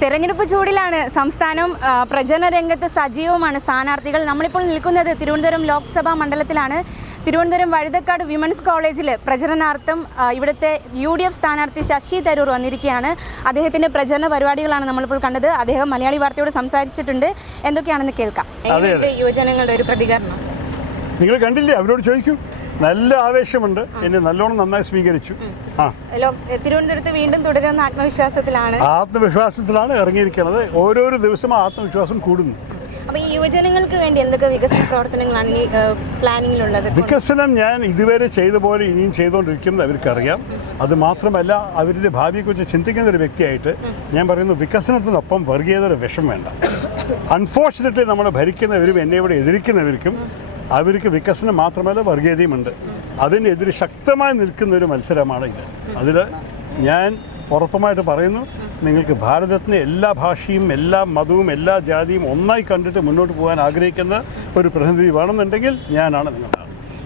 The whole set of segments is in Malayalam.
തെരഞ്ഞെടുപ്പ് ചൂടിലാണ് സംസ്ഥാനം പ്രചരണ രംഗത്ത് സജീവമാണ് സ്ഥാനാർത്ഥികൾ. നമ്മളിപ്പോൾ നിൽക്കുന്നത് തിരുവനന്തപുരം ലോക്സഭാ മണ്ഡലത്തിലാണ്. തിരുവനന്തപുരം വഴുതക്കാട് വിമൻസ് കോളേജിൽ പ്രചരണാർത്ഥം ഇവിടുത്തെ യു ഡി എഫ് സ്ഥാനാർത്ഥി ശശി തരൂർ വന്നിരിക്കുകയാണ്. അദ്ദേഹത്തിന്റെ പ്രചരണ പരിപാടികളാണ് നമ്മളിപ്പോൾ കണ്ടത്. അദ്ദേഹം മലയാളി വാർത്തയോട് സംസാരിച്ചിട്ടുണ്ട്. എന്തൊക്കെയാണെന്ന് കേൾക്കാം. യുവജനങ്ങളുടെ ഒരു പ്രതികരണം? നിങ്ങൾ കണ്ടില്ലേ? അവരോട് ചോദിക്കൂ. നല്ല ആവേശമുണ്ട്. എന്നെ നല്ലോണം നന്നായി സ്വീകരിച്ചു. ആ. തിരുവനന്തപുരത്ത് വീണ്ടും തുടരുന്ന ആത്മവിശ്വാസത്തിലാണ്. ആത്മവിശ്വാസത്തിലാണ് ഇറങ്ങിയിരിക്കുന്നത്. ഓരോരോ ദിവസം ആത്മവിശ്വാസം കൂടുന്നു. അപ്പോൾ ഈ യുവജനങ്ങൾക്ക് വേണ്ടി എന്തൊക്കെ വികസന പ്രവർത്തനങ്ങളാണ് ഇനി പ്ലാനിങ്ങിലുള്ളത് വികസനം ഞാൻ ഇതുവരെ ചെയ്ത പോലെ ഇനിയും ചെയ്തുകൊണ്ടിരിക്കുന്നത് അവർക്കറിയാം. അത് മാത്രമല്ല അവരുടെ ഭാവിയെക്കുറിച്ച് ചിന്തിക്കുന്ന ഒരു വ്യക്തിയായിട്ട് ഞാൻ പറയുന്നു വികസനത്തിനൊപ്പം വർഗീയതയുടെ വിഷം വേണ്ട. അൺഫോർച്ചുനേറ്റ്ലി നമ്മൾ ഭരിക്കുന്നവരും എന്നെ ഇവിടെ എതിരിക്കുന്നവർക്കും അവർക്ക് വികസനം മാത്രമല്ല വർഗീയതയുമുണ്ട്. അതിനെതിരെ ശക്തമായി നിൽക്കുന്ന ഒരു മത്സരമാണ് ഇത്. അതിൽ ഞാൻ ഉറപ്പുമായിട്ട് പറയുന്നു നിങ്ങൾക്ക് ഭാരതത്തിന് എല്ലാ ഭാഷയും എല്ലാ മതവും എല്ലാ ജാതിയും ഒന്നായി കണ്ടിട്ട് മുന്നോട്ട് പോകാൻ ആഗ്രഹിക്കുന്ന ഒരു പ്രതിനിധി വേണമെന്നുണ്ടെങ്കിൽ ഞാനാണ് നിങ്ങളുടെ.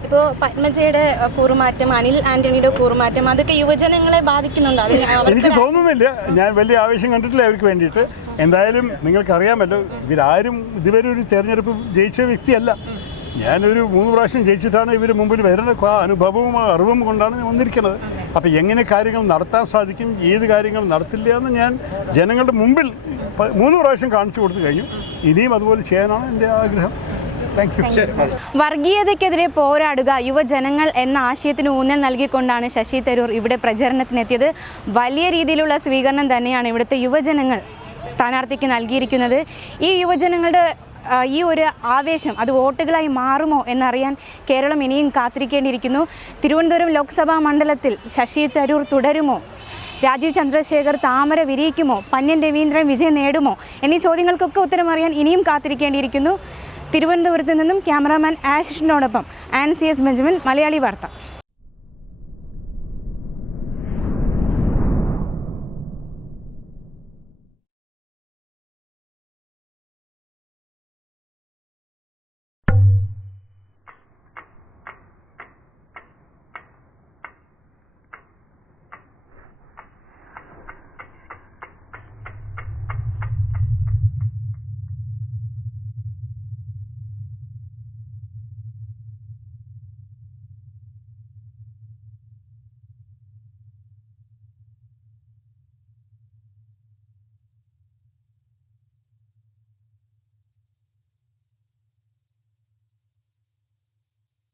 ഇപ്പോൾ പത്മജയുടെ കൂറുമാറ്റം അനിൽ ആന്റണിയുടെ കൂറുമാറ്റം അതൊക്കെ യുവജനങ്ങളെ ബാധിക്കുന്നുണ്ടോ? എനിക്ക് തോന്നുന്നില്ല. ഞാൻ വലിയ ആവശ്യം കണ്ടിട്ടില്ല അവർക്ക് വേണ്ടിയിട്ട്. എന്തായാലും നിങ്ങൾക്കറിയാമല്ലോ ഇവരാരും ഇതുവരെ ഒരു തെരഞ്ഞെടുപ്പ് ജയിച്ച വ്യക്തിയല്ല. ഞാനൊരു മൂന്ന് പ്രാവശ്യം ജയിച്ചിട്ടാണ് ഇവർ മുമ്പിൽ വരുന്ന ആ അനുഭവവും അറിവും കൊണ്ടാണ് ഞാൻ വന്നിരിക്കുന്നത്. അപ്പോൾ എങ്ങനെ കാര്യങ്ങൾ നടത്താൻ സാധിക്കും ഏത് കാര്യങ്ങൾ നടത്തില്ല എന്ന് ഞാൻ ജനങ്ങളുടെ മുമ്പിൽ മൂന്ന് പ്രാവശ്യം കാണിച്ചു കൊടുത്തു കഴിഞ്ഞു. ഇനിയും അതുപോലെ ചെയ്യാനാണ് എന്റെ ആഗ്രഹം. വർഗീയതയ്ക്കെതിരെ പോരാടുക യുവജനങ്ങൾ എന്ന ആശയത്തിന് ഊന്നൽ നൽകിക്കൊണ്ടാണ് ശശി തരൂർ ഇവിടെ പ്രചരണത്തിനെത്തിയത്. വലിയ രീതിയിലുള്ള സ്വീകരണം തന്നെയാണ് ഇവിടുത്തെ യുവജനങ്ങൾ സ്ഥാനാർത്ഥിക്ക് നൽകിയിരിക്കുന്നത്. ഈ യുവജനങ്ങളുടെ ഈ ഒരു ആവേശം അത് വോട്ടുകളായി മാറുമോ എന്നറിയാൻ കേരളം ഇനിയും കാത്തിരിക്കേണ്ടിയിരിക്കുന്നു. തിരുവനന്തപുരം ലോക്സഭാ മണ്ഡലത്തിൽ ശശി തരൂർ തുടരുമോ? രാജീവ് ചന്ദ്രശേഖർ താമര വിരിയിക്കുമോ? പന്യൻ രവീന്ദ്രൻ വിജയം നേടുമോ? എന്നീ ചോദ്യങ്ങൾക്കൊക്കെ ഉത്തരം അറിയാൻ ഇനിയും കാത്തിരിക്കേണ്ടിയിരിക്കുന്നു. തിരുവനന്തപുരത്ത് നിന്നും cameraman ആശിഷിനോടൊപ്പം Ann C S Benjamin Malayali വാർത്ത.